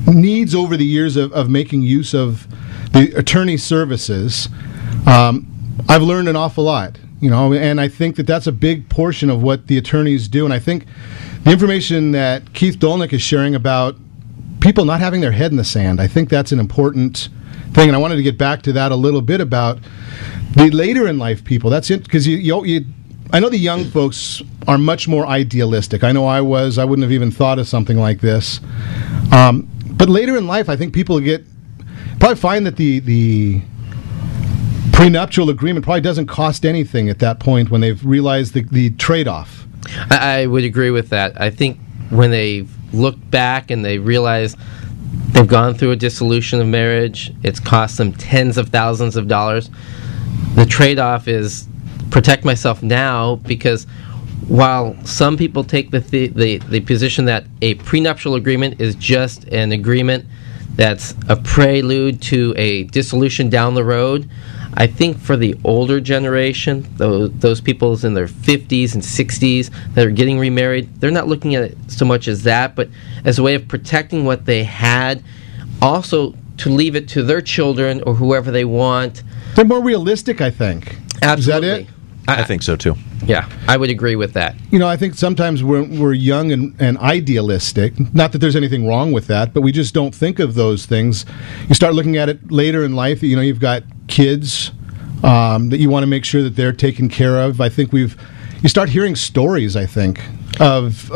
needs over the years of making use of the attorney services, I've learned an awful lot, and I think that's a big portion of what the attorneys do. And I think the information that Keith Dolnick is sharing about people not having their head in the sand, I think that's an important thing. And I wanted to get back to that a little bit about the later in life people. That's it, because I know the young folks are much more idealistic. I know I wouldn't have even thought of something like this. But later in life, I think people probably find that the prenuptial agreement probably doesn't cost anything at that point when they've realized the trade-off. I would agree with that. I think when they look back and they realize they've gone through a dissolution of marriage, it's cost them tens of thousands of dollars. The trade-off is protect myself now, because while some people take the position that a prenuptial agreement is just an agreement that's a prelude to a dissolution down the road, I think for the older generation, those people in their 50s and 60s that are getting remarried, they're not looking at it so much as that, but as a way of protecting what they had, also to leave it to their children or whoever they want. They're more realistic, I think. Absolutely. Is that it? I think so, too. Yeah, I would agree with that. I think sometimes we're young and idealistic. Not that there's anything wrong with that, but we just don't think of those things. You start looking at it later in life. You've got kids that you want to make sure that they're taken care of. I think you start hearing stories, I think, of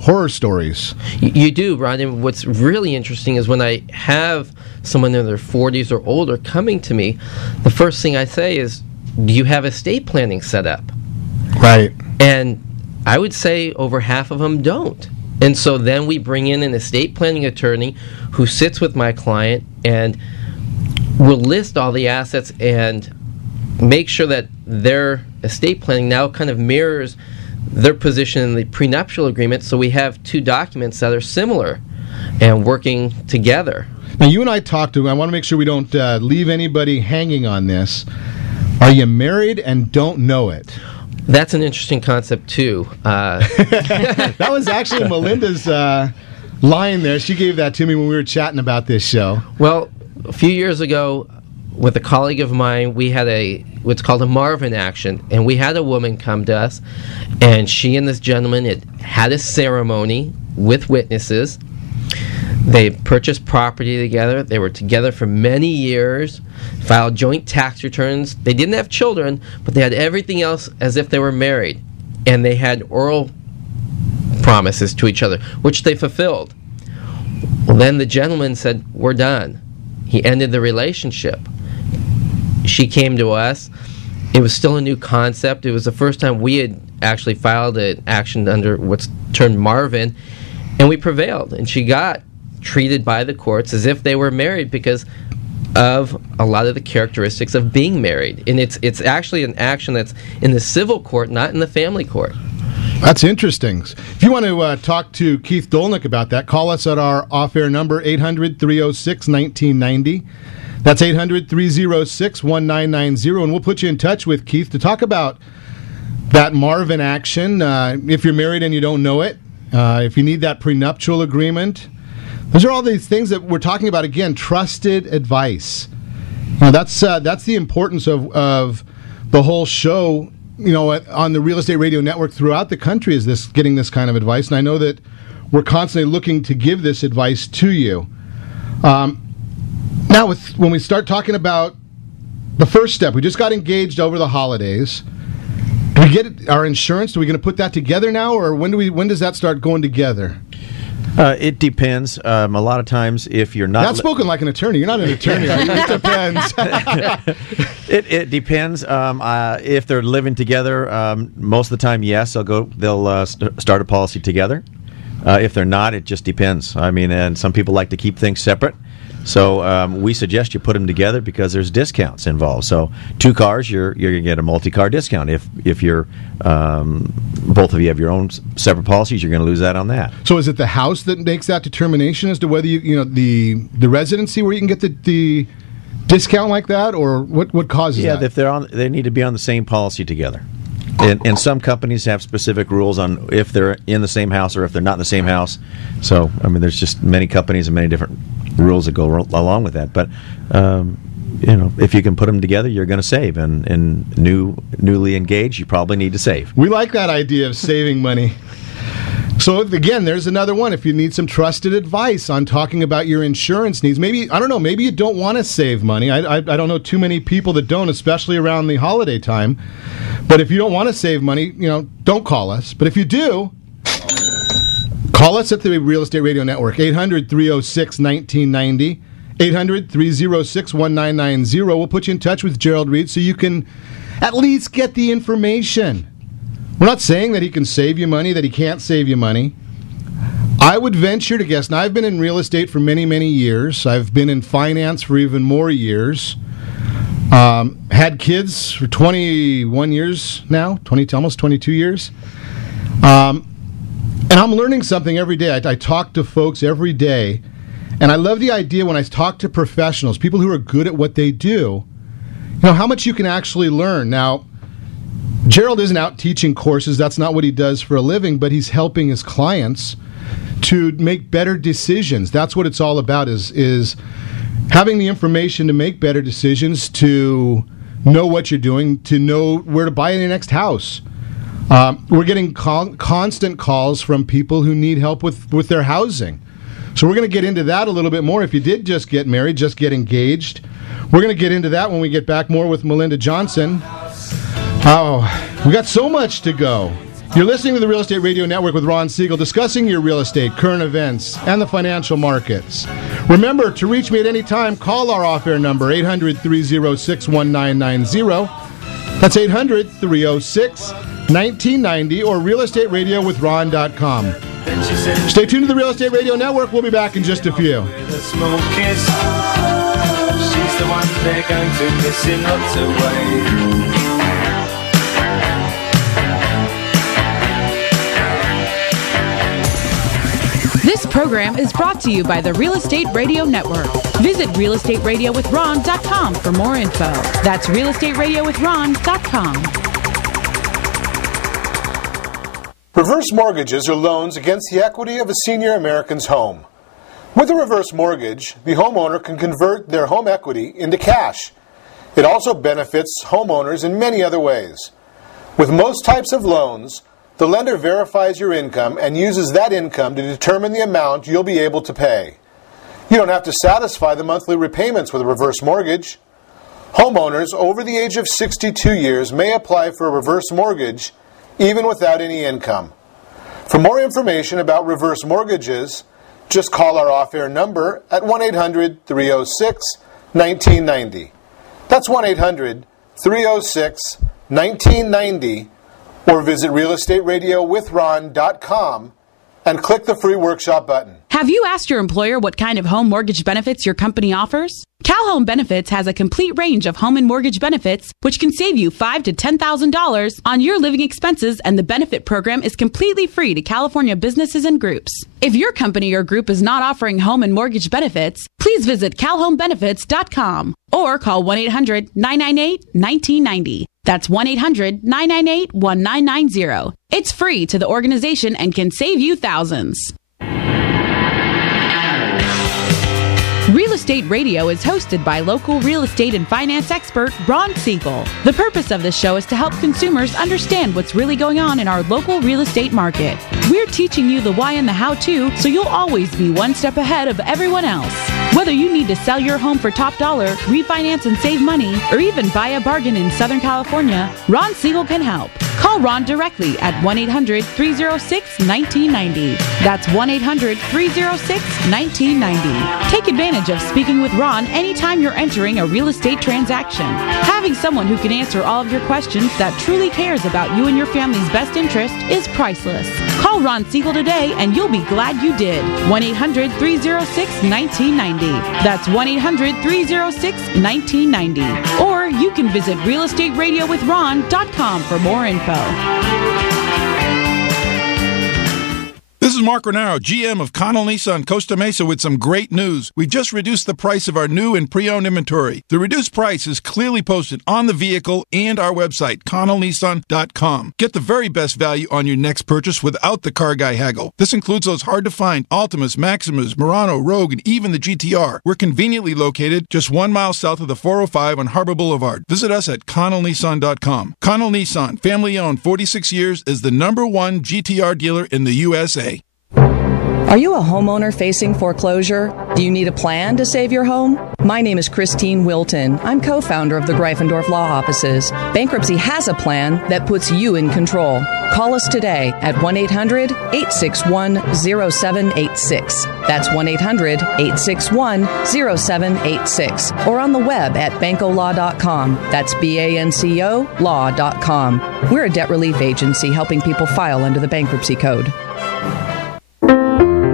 horror stories. You do, Ron. And what's really interesting is when I have someone in their 40s or older coming to me, the first thing I say is, do you have estate planning set up? Right. And I would say over half of them don't. And so then we bring in an estate planning attorney who sits with my client, and will list all the assets and make sure that their estate planning now kind of mirrors their position in the prenuptial agreement, so we have two documents that are similar and working together. Now, you and I talked to, I want to make sure we don't leave anybody hanging on this. Are you married and don't know it? That's an interesting concept, too. That was actually Melinda's line there. She gave that to me when we were chatting about this show. Well, a few years ago, with a colleague of mine, we had what's called a Marvin action, and we had a woman come to us, and she and this gentleman had a ceremony with witnesses. They purchased property together. They were together for many years, filed joint tax returns. They didn't have children, but they had everything else as if they were married, and they had oral promises to each other, which they fulfilled. Well, then the gentleman said, "We're done." He ended the relationship. She came to us. It was still a new concept. It was the first time we had actually filed an action under what's termed Marvin, and we prevailed. And she got treated by the courts as if they were married because of a lot of the characteristics of being married. And it's actually an action that's in the civil court, not in the family court. That's interesting. If you want to talk to Keith Dolnick about that, call us at our off-air number, 800-306-1990. That's 800-306-1990, and we'll put you in touch with Keith to talk about that Marvin action, if you're married and you don't know it, if you need that prenuptial agreement. Those are all these things that we're talking about. Again, trusted advice. That's the importance of the whole show, on the Real Estate Radio Network throughout the country, is getting this kind of advice. And I know that we're constantly looking to give this advice to you. Now, when we start talking about the first step, we just got engaged over the holidays. Do we get our insurance? Are we going to put that together now, or when does that start going together? It depends. A lot of times, if you're not... That's spoken like an attorney. You're not an attorney. It depends. It depends. If they're living together, most of the time, yes, they'll start a policy together. If they're not, it just depends. And some people like to keep things separate. So we suggest you put them together because there's discounts involved. So 2 cars, you're going to get a multi-car discount. If you're both of you have your own separate policies, you're going to lose that on that. So is it the house that makes that determination as to whether the residency where you can get the discount like that, or what causes that? Yeah, if they need to be on the same policy together. And some companies have specific rules on if they're in the same house or if they're not in the same house. So, there's just many companies and many different rules that go along with that. But, if you can put them together, you're going to save. And newly engaged, you probably need to save. We like that idea of saving money. So, again, there's another one. If you need some trusted advice on talking about your insurance needs, maybe you don't want to save money. I don't know too many people that don't, especially around the holiday time. But if you don't want to save money, don't call us. But if you do, call us at the Real Estate Radio Network, 800-306-1990, 800-306-1990. We'll put you in touch with Gerald Reed so you can at least get the information. We're not saying that he can save you money, that he can't save you money. I would venture to guess, and I've been in real estate for many, many years. I've been in finance for even more years. Had kids for 21 years now, almost 22 years. And I'm learning something every day. I talk to folks every day, and I love the idea when I talk to professionals, people who are good at what they do, how much you can actually learn. Now, Gerald isn't out teaching courses. That's not what he does for a living, but he's helping his clients to make better decisions. That's what it's all about, is having the information to make better decisions, to know what you're doing, to know where to buy your next house. We're getting constant calls from people who need help with their housing. So we're going to get into that a little bit more. If you did just get married, just get engaged, we're going to get into that when we get back more with Melinda Johnson. Oh, we got so much to go. You're listening to the Real Estate Radio Network with Ron Siegel, discussing your real estate, current events, and the financial markets. Remember, to reach me at any time, call our off-air number, 800-306-1990. That's 800-306-1990, or realestateradio.com. Stay tuned to the Real Estate Radio Network. We'll be back in just a few. He's the one they're going to miss in lots of ways. This program is brought to you by the Real Estate Radio Network. Visit realestatewithron.com for more info. That's realestatewithron.com. Reverse mortgages are loans against the equity of a senior American's home. With a reverse mortgage, the homeowner can convert their home equity into cash. It also benefits homeowners in many other ways. With most types of loans, the lender verifies your income and uses that income to determine the amount you'll be able to pay. You don't have to satisfy the monthly repayments with a reverse mortgage. Homeowners over the age of 62 years may apply for a reverse mortgage even without any income. For more information about reverse mortgages, just call our off-air number at 1-800-306-1990. That's 1-800-306-1990. Or visit realestatewithron.com and click the free workshop button. Have you asked your employer what kind of home mortgage benefits your company offers? Cal Home Benefits has a complete range of home and mortgage benefits, which can save you $5,000 to $10,000 on your living expenses, and the benefit program is completely free to California businesses and groups. If your company or group is not offering home and mortgage benefits, please visit calhomebenefits.com or call 1-800-998-1990. That's 1-800-998-1990. It's free to the organization and can save you thousands. Real Estate Radio is hosted by local real estate and finance expert Ron Siegel. The purpose of this show is to help consumers understand what's really going on in our local real estate market. We're teaching you the why and the how-to, so you'll always be one step ahead of everyone else. Whether you need to sell your home for top dollar, refinance and save money, or even buy a bargain in Southern California, Ron Siegel can help. Call Ron directly at 1-800-306-1990. That's 1-800-306-1990. Take advantage of speaking with Ron anytime you're entering a real estate transaction. Having someone who can answer all of your questions that truly cares about you and your family's best interest is priceless. Call Ron Siegel today and you'll be glad you did. 1-800-306-1990. That's 1-800-306-1990. Or you can visit realestatewithron.com for more info. This is Mark Renaro, GM of Connell Nissan Costa Mesa, with some great news. We've just reduced the price of our new and pre-owned inventory. The reduced price is clearly posted on the vehicle and our website, connellnissan.com. Get the very best value on your next purchase without the car guy haggle. This includes those hard-to-find Altimas, Maximas, Murano, Rogue, and even the GTR. We're conveniently located just 1 mile south of the 405 on Harbor Boulevard. Visit us at connellnissan.com. Connell Nissan, family-owned, 46 years, is the #1 GTR dealer in the USA. Are you a homeowner facing foreclosure? Do you need a plan to save your home? My name is Christine Wilton. I'm co-founder of the Greifendorf Law Offices. Bankruptcy has a plan that puts you in control. Call us today at 1-800-861-0786. That's 1-800-861-0786. Or on the web at bancolaw.com. That's BANCO law.com. We're a debt relief agency helping people file under the bankruptcy code.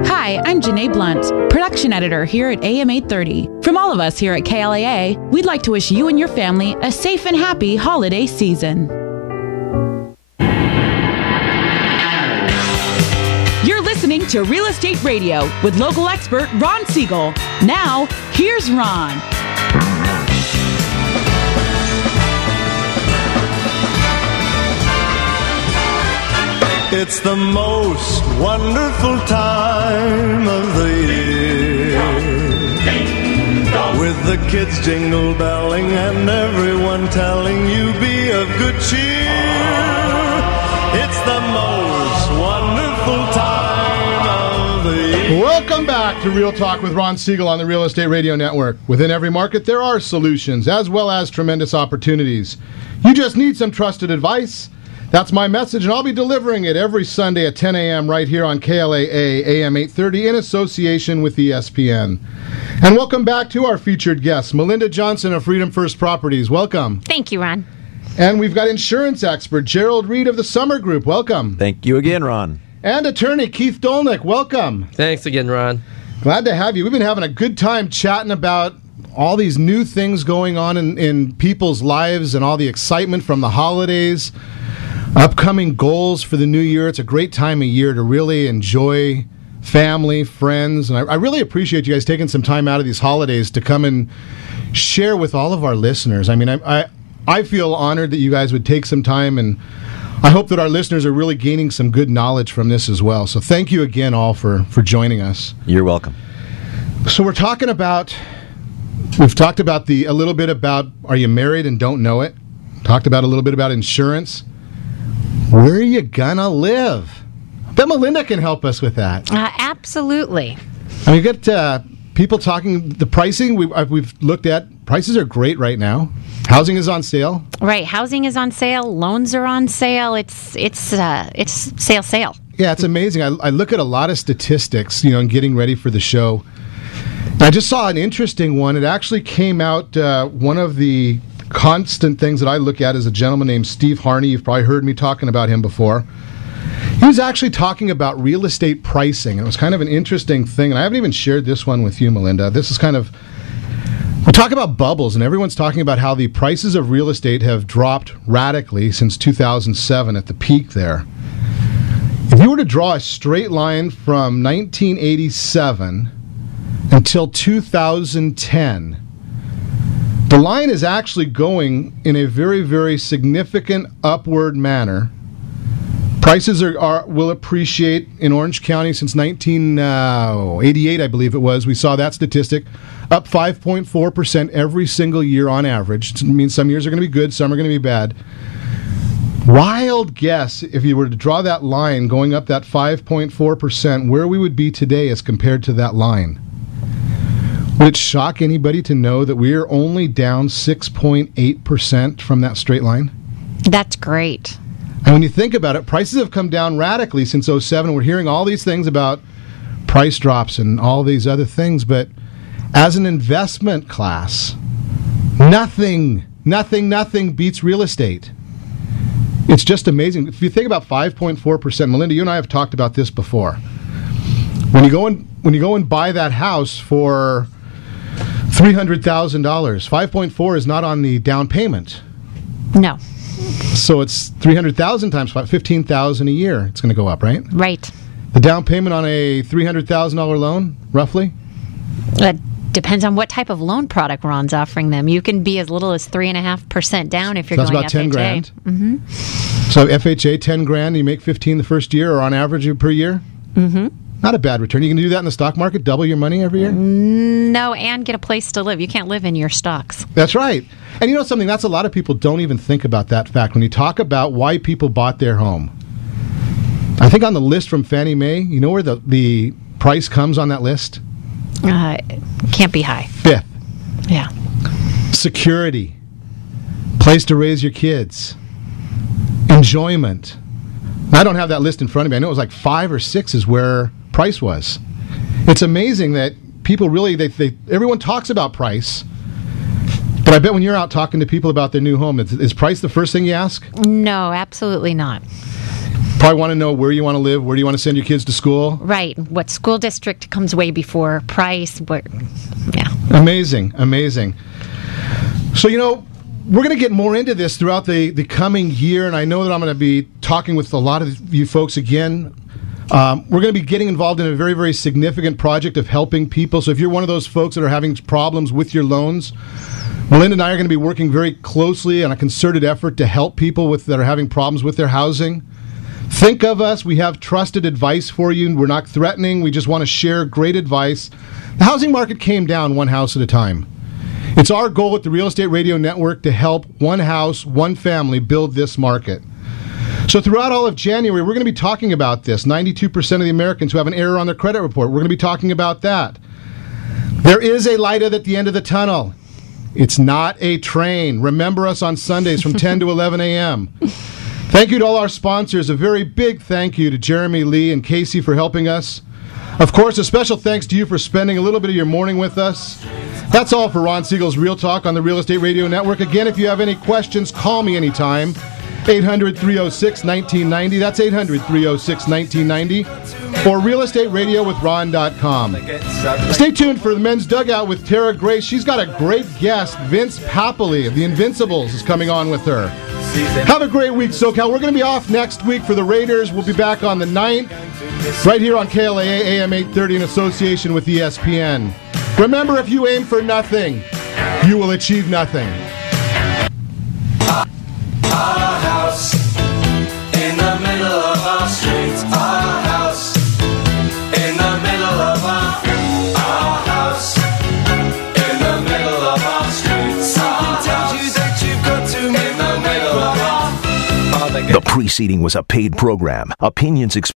Hi, I'm Janae Blunt, production editor here at AM 830. From all of us here at KLAA, we'd like to wish you and your family a safe and happy holiday season. You're listening to Real Estate Radio with local expert Ron Siegel. Now, here's Ron. It's the most wonderful time of the year, with the kids jingle belling and everyone telling you be of good cheer. It's the most wonderful time of the year. Welcome back to Real Talk with Ron Siegel on the Real Estate Radio Network. Within every market, there are solutions as well as tremendous opportunities. You just need some trusted advice. That's my message, and I'll be delivering it every Sunday at 10 a.m. right here on KLAA AM 830 in association with ESPN. And welcome back to our featured guest, Melinda Johnson of Freedom First Properties. Welcome. Thank you, Ron. And we've got insurance expert Gerald Reed of the Summer Group. Welcome. Thank you again, Ron. And attorney Keith Dolnick. Welcome. Thanks again, Ron. Glad to have you. We've been having a good time chatting about all these new things going on in people's lives and all the excitement from the holidays, upcoming goals for the new year. It's a great time of year to really enjoy family, friends, and I really appreciate you guys taking some time out of these holidays to come and share with all of our listeners. I mean, I feel honored that you guys would take some time, and I hope that our listeners are really gaining some good knowledge from this as well. So thank you again all for joining us. You're welcome. So we've talked about a little bit about, are you married and don't know it? Talked about a little bit about insurance. Where are you gonna live? I bet Melinda can help us with that. Absolutely. I mean, you get people talking, the pricing we've looked at, prices are great right now. Housing is on sale. Right, housing is on sale. Loans are on sale. It's sale. Yeah, it's amazing. I look at a lot of statistics, in getting ready for the show. I just saw an interesting one. It actually came out, one of the constant things that I look at is a gentleman named Steve Harney. You've probably heard me talking about him before. He was actually talking about real estate pricing, and it was kind of an interesting thing, and I haven't even shared this one with you, Melinda. This is we talk about bubbles, and everyone's talking about how the prices of real estate have dropped radically since 2007 at the peak there. If you were to draw a straight line from 1987 until 2010, the line is actually going in a very, very significant upward manner. Prices will appreciate in Orange County since 1988, I believe it was. We saw that statistic, up 5.4% every single year on average. It means some years are going to be good, some are going to be bad. Wild guess, if you were to draw that line going up that 5.4%, where we would be today as compared to that line. Would it shock anybody to know that we are only down 6.8% from that straight line? That's great. And when you think about it, prices have come down radically since 2007. We're hearing all these things about price drops and all these other things, but as an investment class, nothing beats real estate. It's just amazing. If you think about 5.4%, Melinda, you and I have talked about this before. When you go and buy that house for $300,000, 5.4 is not on the down payment. No. So it's 300,000 times 15,000 a year. It's going to go up, right? Right. The down payment on a $300,000 loan, roughly? Depends on what type of loan product Ron's offering them. You can be as little as 3.5% down if you're going FHA. That's about 10 grand. Mm-hmm. So FHA, 10 grand, you make 15 the first year, or on average per year? Mm-hmm. Not a bad return. You can do that in the stock market, double your money every year? No, and get a place to live. You can't live in your stocks. That's right. And you know something? That's a lot of people don't even think about that fact. When you talk about why people bought their home, I think on the list from Fannie Mae, you know where the price comes on that list? Can't be high. 5th. Yeah. Security. Place to raise your kids. Enjoyment. I don't have that list in front of me. I know it was like 5 or 6 is where price was. It's amazing that people really, everyone talks about price, but I bet when you're out talking to people about their new home, is price the first thing you ask? No, absolutely not. Probably want to know where you want to live, where do you want to send your kids to school? Right. What school district comes way before price. Yeah. Amazing. So, we're going to get more into this throughout the coming year, and I know that I'm going to be talking with a lot of you folks again. We're going to be getting involved in a very, very significant project of helping people. So if you're one of those folks that are having problems with your loans, Melinda and I are going to be working very closely on a concerted effort to help people that are having problems with their housing. Think of us. We have trusted advice for you. We're not threatening. We just want to share great advice. The housing market came down one house at a time. It's our goal at the Real Estate Radio Network to help one house, one family build this market. So throughout all of January, we're going to be talking about this. 92% of the Americans who have an error on their credit report, we're going to be talking about that. There is a light at the end of the tunnel. It's not a train. Remember us on Sundays from 10 to 11 a.m. Thank you to all our sponsors. A very big thank you to Jeremy Lee and Casey for helping us. Of course, a special thanks to you for spending a little bit of your morning with us. That's all for Ron Siegel's Real Talk on the Real Estate Radio Network. Again, if you have any questions, call me anytime. 800-306-1990. That's 800-306-1990. or realestateradio.ron.com. Stay tuned for the Men's Dugout with Tara Grace. She's got a great guest. Vince Papali of the Invincibles is coming on with her. Have a great week, SoCal. We're going to be off next week for the Raiders. We'll be back on the 9th, right here on KLAA AM 830 in association with ESPN. Remember, if you aim for nothing, you will achieve nothing. Our house in the middle of our streets. Our house in the middle of our house in the middle of our streets. Something tells you that you've got to in the middle of our. The preceding was a paid program. Opinions expressed